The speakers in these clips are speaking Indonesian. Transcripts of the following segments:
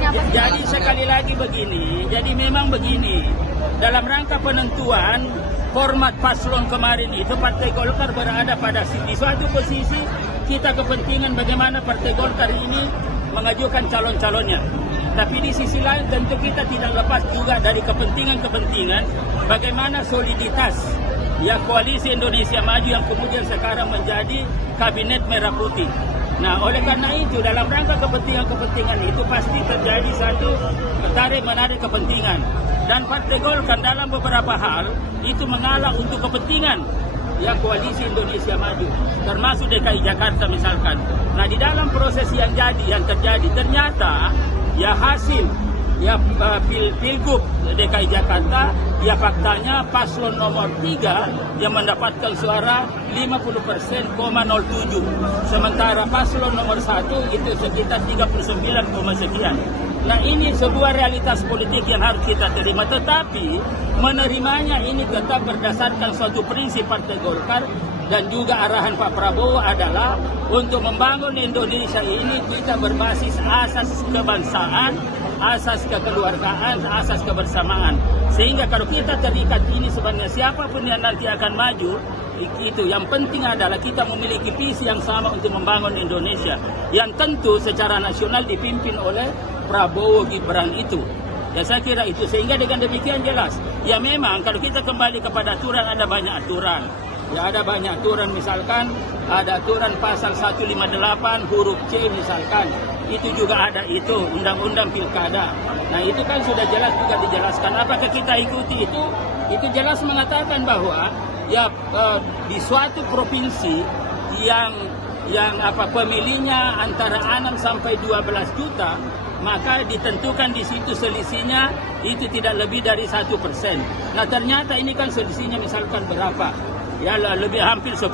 kedepannya apa sih? Jadi sekali lagi begini, jadi memang begini, dalam rangka penentuan format paslon kemarin itu Partai Golkar berada pada di suatu posisi kita kepentingan bagaimana Partai Golkar ini mengajukan calon-calonnya. Tapi di sisi lain tentu kita tidak lepas juga dari kepentingan-kepentingan bagaimana soliditas ya koalisi Indonesia Maju yang kemudian sekarang menjadi kabinet merah putih. Nah, oleh karena itu dalam rangka kepentingan-kepentingan itu pasti terjadi satu tarik-menarik kepentingan. Dan Partai Golkar dalam beberapa hal itu mengalah untuk kepentingan ya koalisi Indonesia Maju, termasuk DKI Jakarta misalkan. Nah, di dalam proses yang terjadi ternyata ya hasil ya Pilgub DKI Jakarta ya faktanya paslon nomor 3 yang mendapatkan suara 50,07%, sementara paslon nomor 1 itu sekitar 39, sekian. Nah, ini sebuah realitas politik yang harus kita terima, tetapi menerimanya ini tetap berdasarkan suatu prinsip Partai Golkar dan juga arahan Pak Prabowo adalah untuk membangun Indonesia ini kita berbasis asas kebangsaan, asas kekeluargaan, asas kebersamaan. Sehingga kalau kita terikat ini sebenarnya siapapun yang nanti akan maju, itu yang penting adalah kita memiliki visi yang sama untuk membangun Indonesia yang tentu secara nasional dipimpin oleh Prabowo Gibran itu. Ya saya kira itu, sehingga dengan demikian jelas. Ya memang kalau kita kembali kepada aturan, ada banyak aturan. Ya ada banyak aturan, misalkan ada aturan pasal 158 huruf C misalkan. Itu juga ada itu, undang-undang pilkada. Nah itu kan sudah jelas juga dijelaskan. Apakah kita ikuti itu? Itu jelas mengatakan bahwa ya di suatu provinsi yang pemilihnya antara 6 sampai 12 juta, maka ditentukan di situ selisihnya itu tidak lebih dari 1%. Nah ternyata ini kan selisihnya misalkan berapa? Ya lebih hampir 10%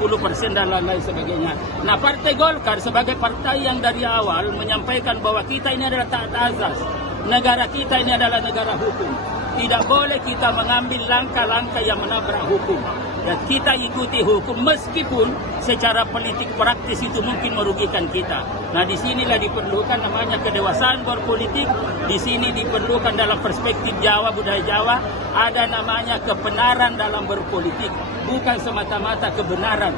dan lain-lain sebagainya. Nah Partai Golkar sebagai partai yang dari awal menyampaikan bahwa kita ini adalah taat azas. Negara kita ini adalah negara hukum. Tidak boleh kita mengambil langkah-langkah yang menabrak hukum. Dan kita ikuti hukum meskipun secara politik praktis itu mungkin merugikan kita. Nah disinilah diperlukan namanya kedewasaan berpolitik. Di sini diperlukan dalam perspektif Jawa, budaya Jawa, ada namanya kebenaran dalam berpolitik. Bukan semata-mata kebenaran.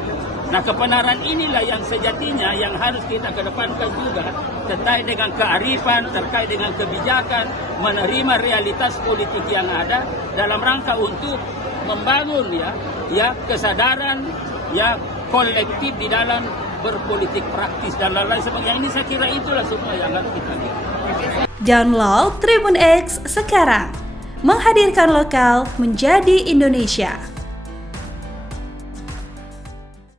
Nah kebenaran inilah yang sejatinya yang harus kita kedepankan juga terkait dengan kearifan, terkait dengan kebijakan, menerima realitas politik yang ada dalam rangka untuk membangun ya kesadaran ya kolektif di dalam berpolitik praktis dan lain-lain sebagainya. Ini saya kira itulah semua yang harus kita lihat. Download Tribun X sekarang, menghadirkan lokal menjadi Indonesia.